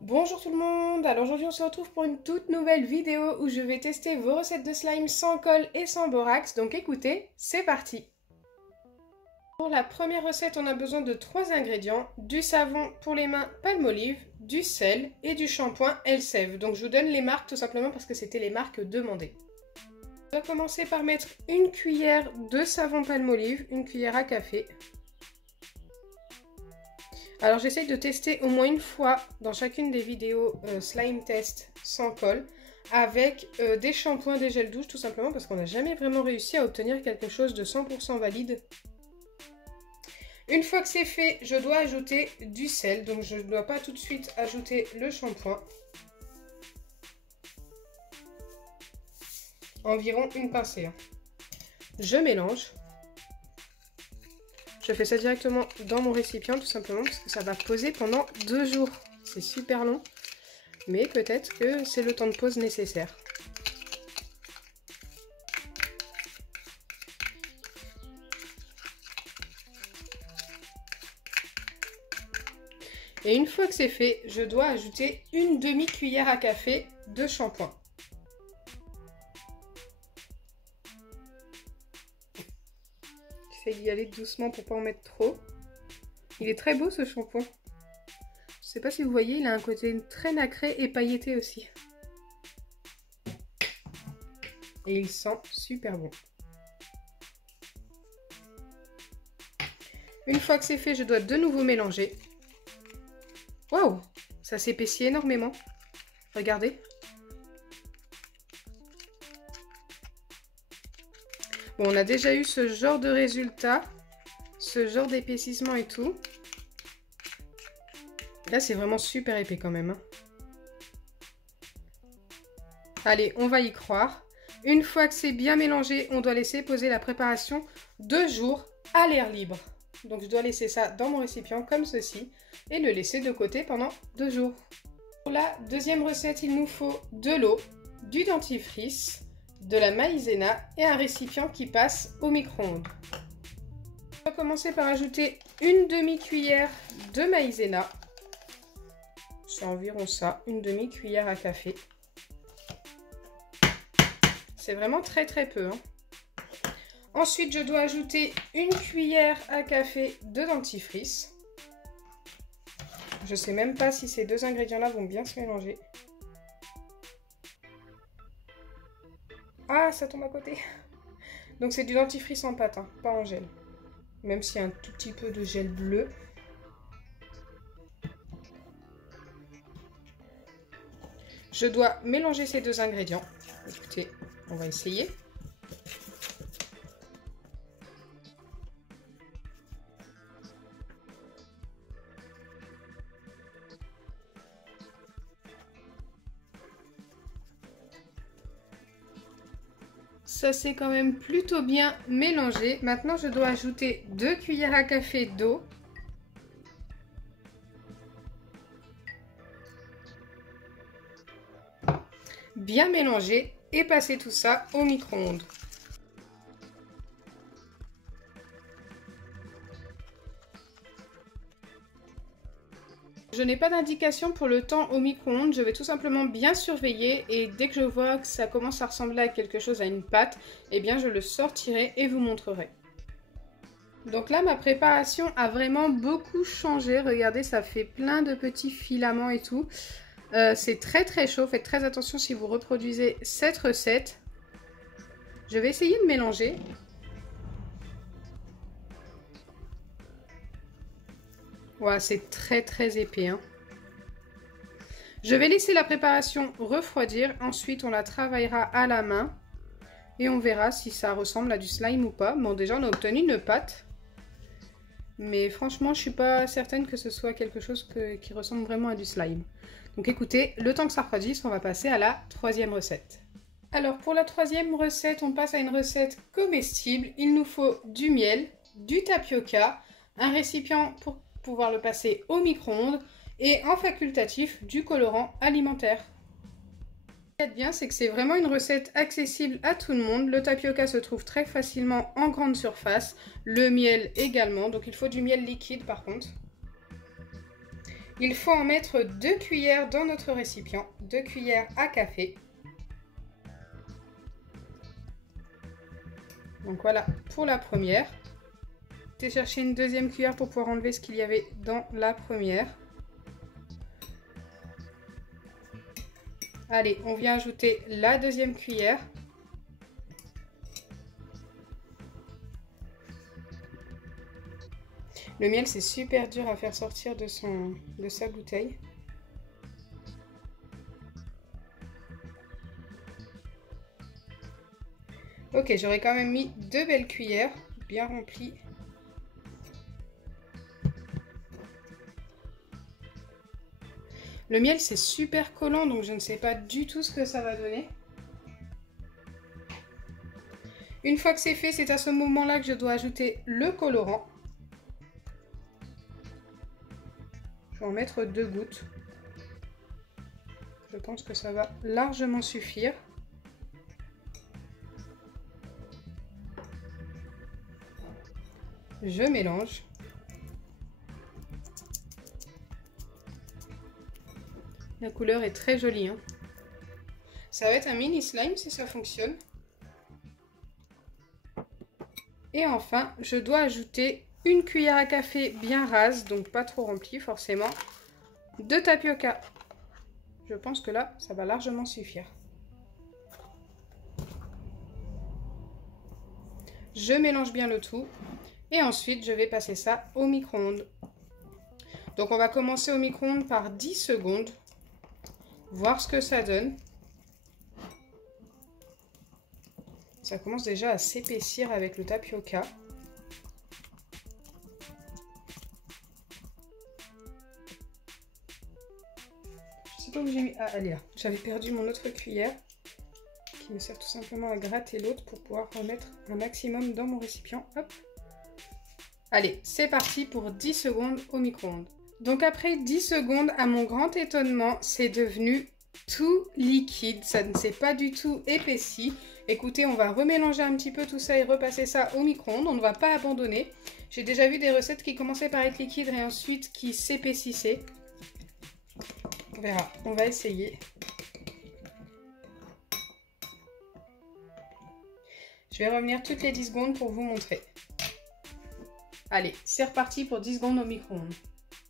Bonjour tout le monde, alors aujourd'hui on se retrouve pour une toute nouvelle vidéo où je vais tester vos recettes de slime sans colle et sans borax, donc écoutez, c'est parti. Pour la première recette on a besoin de 3 ingrédients, du savon pour les mains Palmolive, du sel et du shampoing Elseve, donc je vous donne les marques tout simplement parce que c'était les marques demandées. On va commencer par mettre une cuillère de savon Palmolive, une cuillère à café. Alors j'essaye de tester au moins une fois dans chacune des vidéos slime test sans colle avec des shampoings, des gels douche tout simplement parce qu'on n'a jamais vraiment réussi à obtenir quelque chose de 100% valide. Une fois que c'est fait, je dois ajouter du sel, donc je ne dois pas tout de suite ajouter le shampoing. Environ une pincée. Je mélange. Je fais ça directement dans mon récipient tout simplement parce que ça va poser pendant 2 jours. C'est super long, mais peut-être que c'est le temps de pause nécessaire. Et une fois que c'est fait, je dois ajouter une demi-cuillère à café de shampoing. J'essaie d'y aller doucement pour pas en mettre trop. Il est très beau ce shampoing. Je sais pas si vous voyez, il a un côté très nacré et pailleté aussi. Et il sent super bon. Une fois que c'est fait, je dois de nouveau mélanger. Waouh, ça s'épaissit énormément. Regardez. Bon, on a déjà eu ce genre de résultat, ce genre d'épaississement et tout. Là, c'est vraiment super épais quand même. Allez, on va y croire. Une fois que c'est bien mélangé, on doit laisser poser la préparation 2 jours à l'air libre. Donc, je dois laisser ça dans mon récipient comme ceci et le laisser de côté pendant 2 jours. Pour la deuxième recette, il nous faut de l'eau, du dentifrice, de la maïzena et un récipient qui passe au micro-ondes. On va commencer par ajouter une demi-cuillère de maïzena. C'est environ ça, une demi-cuillère à café. C'est vraiment très peu. Ensuite, je dois ajouter une cuillère à café de dentifrice. Je ne sais même pas si ces 2 ingrédients-là vont bien se mélanger. Ah, ça tombe à côté. Donc c'est du dentifrice en pâte, pas en gel. Même s'il y a un tout petit peu de gel bleu. Je dois mélanger ces 2 ingrédients. Écoutez, on va essayer. Ça s'est quand même plutôt bien mélangé. Maintenant, je dois ajouter 2 cuillères à café d'eau. Bien mélanger et passer tout ça au micro-ondes. Je n'ai pas d'indication pour le temps au micro-ondes, je vais tout simplement bien surveiller et dès que je vois que ça commence à ressembler à quelque chose, à une pâte, eh bien je le sortirai et vous montrerai. Donc là ma préparation a vraiment beaucoup changé, regardez ça fait plein de petits filaments et tout. C'est très chaud, faites très attention si vous reproduisez cette recette. Je vais essayer de mélanger. Voilà, c'est très épais. Je vais laisser la préparation refroidir. Ensuite, on la travaillera à la main. Et on verra si ça ressemble à du slime ou pas. Bon, déjà, on a obtenu une pâte. Mais franchement, je suis pas certaine que ce soit quelque chose qui ressemble vraiment à du slime. Donc écoutez, le temps que ça refroidisse, on va passer à la 3e recette. Alors, pour la 3e recette, on passe à une recette comestible. Il nous faut du miel, du tapioca, un récipient pour pouvoir le passer au micro-ondes et en facultatif du colorant alimentaire. Ce qui est bien, c'est que c'est vraiment une recette accessible à tout le monde. Le tapioca se trouve très facilement en grande surface, le miel également, donc il faut du miel liquide par contre. Il faut en mettre 2 cuillères dans notre récipient, 2 cuillères à café. Donc voilà pour la première. Je vais chercher une deuxième cuillère pour pouvoir enlever ce qu'il y avait dans la première. Allez, on vient ajouter la deuxième cuillère. Le miel, c'est super dur à faire sortir de sa bouteille. Ok, j'aurais quand même mis 2 belles cuillères, bien remplies. Le miel, c'est super collant, donc je ne sais pas du tout ce que ça va donner. Une fois que c'est fait, c'est à ce moment-là que je dois ajouter le colorant. Je vais en mettre 2 gouttes. Je pense que ça va largement suffire. Je mélange. La couleur est très jolie, hein. Ça va être un mini slime si ça fonctionne. Et enfin, je dois ajouter une cuillère à café bien rase, donc pas trop remplie forcément, de tapioca. Je pense que là, ça va largement suffire. Je mélange bien le tout et ensuite je vais passer ça au micro-ondes. Donc on va commencer au micro-ondes par 10 secondes, voir ce que ça donne. Ça commence déjà à s'épaissir avec le tapioca. Je sais pas où j'ai mis... Ah, elle est là. J'avais perdu mon autre cuillère qui me sert tout simplement à gratter l'autre pour pouvoir remettre un maximum dans mon récipient. Hop. Allez, c'est parti pour 10 secondes au micro-ondes. Donc après 10 secondes, à mon grand étonnement, c'est devenu tout liquide. Ça ne s'est pas du tout épaissi. Écoutez, on va remélanger un petit peu tout ça et repasser ça au micro-ondes. On ne va pas abandonner. J'ai déjà vu des recettes qui commençaient par être liquides et ensuite qui s'épaississaient. On verra, on va essayer. Je vais revenir toutes les 10 secondes pour vous montrer. Allez, c'est reparti pour 10 secondes au micro-ondes.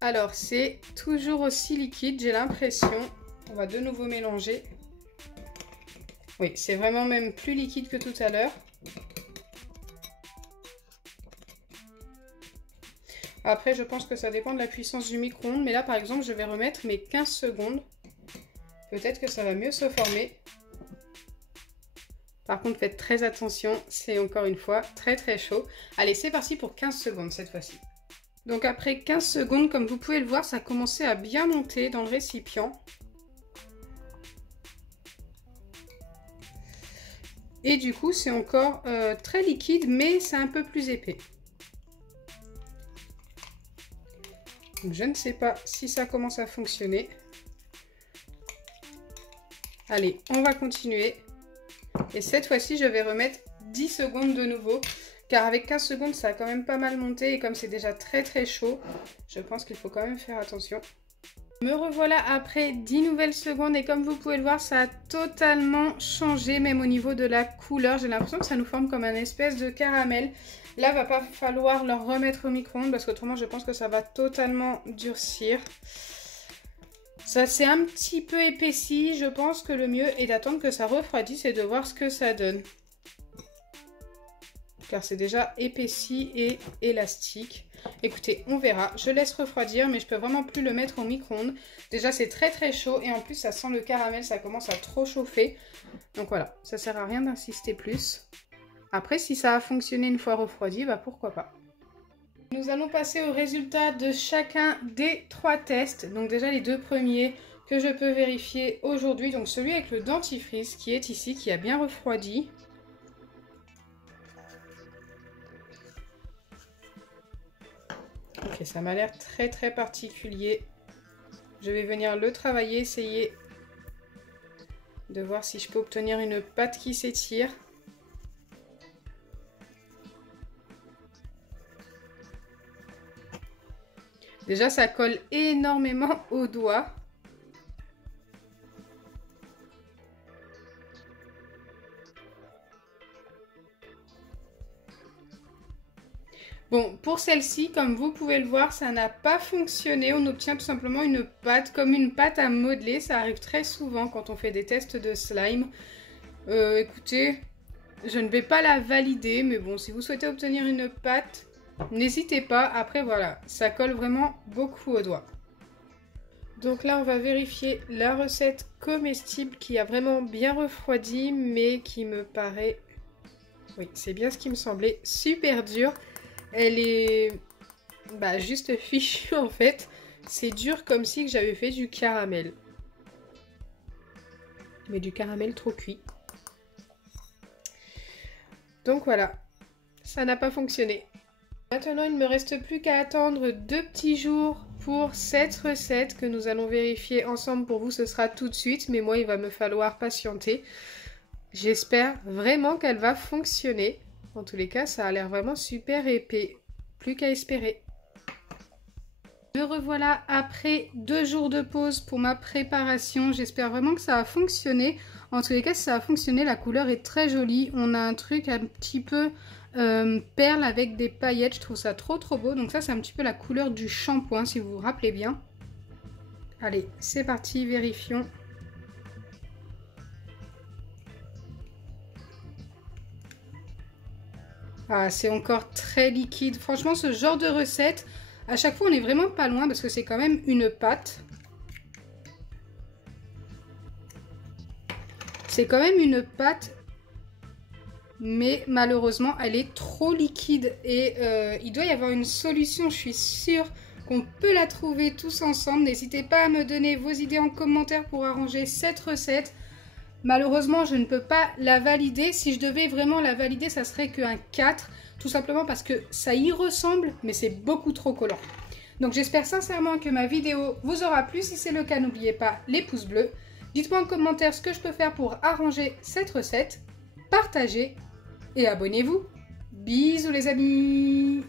Alors, c'est toujours aussi liquide, j'ai l'impression. On va de nouveau mélanger. Oui, c'est vraiment même plus liquide que tout à l'heure. Après, je pense que ça dépend de la puissance du micro-ondes. Mais là, par exemple, je vais remettre mes 15 secondes. Peut-être que ça va mieux se former. Par contre, faites très attention. C'est encore une fois très très chaud. Allez, c'est parti pour 15 secondes cette fois-ci. Donc après 15 secondes, comme vous pouvez le voir, ça a commencé à bien monter dans le récipient. Et du coup, c'est encore très liquide, mais c'est un peu plus épais. Donc, je ne sais pas si ça commence à fonctionner. Allez, on va continuer. Et cette fois-ci, je vais remettre 10 secondes de nouveau. Car avec 15 secondes, ça a quand même pas mal monté. Et comme c'est déjà très très chaud, je pense qu'il faut quand même faire attention. Me revoilà après 10 nouvelles secondes. Et comme vous pouvez le voir, ça a totalement changé. Même au niveau de la couleur. J'ai l'impression que ça nous forme comme un espèce de caramel. Là, va pas falloir le remettre au micro-ondes. Parce qu'autrement, je pense que ça va totalement durcir. Ça s'est un petit peu épaissi. Je pense que le mieux est d'attendre que ça refroidisse et de voir ce que ça donne. Car c'est déjà épaissi et élastique. Écoutez, on verra. Je laisse refroidir, mais je peux vraiment plus le mettre au micro-ondes. Déjà, c'est très très chaud et en plus, ça sent le caramel. Ça commence à trop chauffer. Donc voilà, ça sert à rien d'insister plus. Après, si ça a fonctionné une fois refroidi, bah pourquoi pas. Nous allons passer au résultat de chacun des 3 tests. Donc déjà les 2 premiers que je peux vérifier aujourd'hui. Donc celui avec le dentifrice qui est ici, qui a bien refroidi. Ok, ça m'a l'air très très particulier. Je vais venir le travailler, essayer de voir si je peux obtenir une pâte qui s'étire. Déjà, ça colle énormément aux doigts. Bon, pour celle-ci, comme vous pouvez le voir, ça n'a pas fonctionné. On obtient tout simplement une pâte, comme une pâte à modeler. Ça arrive très souvent quand on fait des tests de slime. Écoutez, je ne vais pas la valider, mais bon, si vous souhaitez obtenir une pâte, n'hésitez pas. Après, voilà, ça colle vraiment beaucoup aux doigts. Donc là, on va vérifier la recette comestible qui a vraiment bien refroidi, mais qui me paraît... Oui, c'est bien ce qui me semblait, super dur. Elle est juste fichue en fait. C'est dur comme si j'avais fait du caramel. Mais du caramel trop cuit. Donc voilà, ça n'a pas fonctionné. Maintenant, il ne me reste plus qu'à attendre 2 petits jours pour cette recette que nous allons vérifier ensemble. Pour vous, ce sera tout de suite, mais moi, il va me falloir patienter. J'espère vraiment qu'elle va fonctionner. En tous les cas, ça a l'air vraiment super épais. Plus qu'à espérer. Me revoilà après 2 jours de pause pour ma préparation. J'espère vraiment que ça a fonctionné. En tous les cas, si ça a fonctionné, la couleur est très jolie. On a un truc un petit peu perle avec des paillettes. Je trouve ça trop beau. Donc ça, c'est un petit peu la couleur du shampoing, si vous vous rappelez bien. Allez, c'est parti, vérifions. Ah, c'est encore très liquide. Franchement, ce genre de recette, à chaque fois, on est vraiment pas loin parce que c'est quand même une pâte. C'est quand même une pâte, mais malheureusement, elle est trop liquide. Et il doit y avoir une solution, je suis sûre qu'on peut la trouver tous ensemble. N'hésitez pas à me donner vos idées en commentaire pour arranger cette recette. Malheureusement, je ne peux pas la valider. Si je devais vraiment la valider, ça serait qu'un 4. Tout simplement parce que ça y ressemble, mais c'est beaucoup trop collant. Donc j'espère sincèrement que ma vidéo vous aura plu. Si c'est le cas, n'oubliez pas les pouces bleus. Dites-moi en commentaire ce que je peux faire pour arranger cette recette. Partagez et abonnez-vous. Bisous les amis!